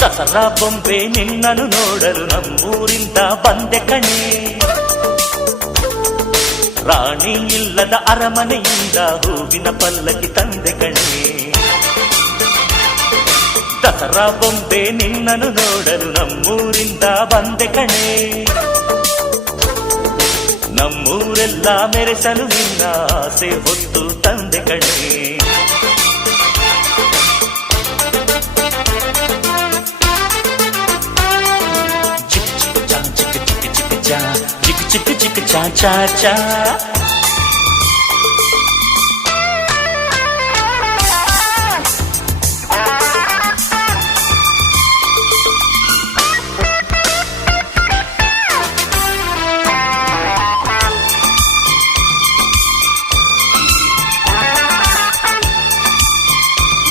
ದಸರಾ ಬೊಂಬೆ ನಿನ್ನನ್ನು ನೋಡಲು ನಮ್ಮೂರಿಂದ ಬಂದೆ ಕಣೆ. ರಾಣಿ ಇಲ್ಲದ ಅರಮನೆಯಿಂದ ಹೂವಿನ ಪಲ್ಲಕ್ಕಿ ತಂದೆ ಕಣೆ. ದಸರಾ ಬೊಂಬೆ ನಿನ್ನನ್ನು ನೋಡಲು ನಮ್ಮೂರಿಂದ ಬಂದೆ ಕಣೆ. ನಮ್ಮೂರೆಲ್ಲ ಮೆರೆಸಲು ನಿನ್ನ ಆಸೆ ಹೊತ್ತು ತಂದೆ ಕಣೆ. ಚಿಕ್ಕ ಚಿಕ್ಕ ಚಾ ಚಿಕ್ಕ ಚಿಕ್ಕ ಚಿಕ್ಕ ಚಾ ಚಿಕ್ಕ ಚಿಕ್ಕ ಚಿಕ್ಕ ಚಾ ಚಾ ಚಾ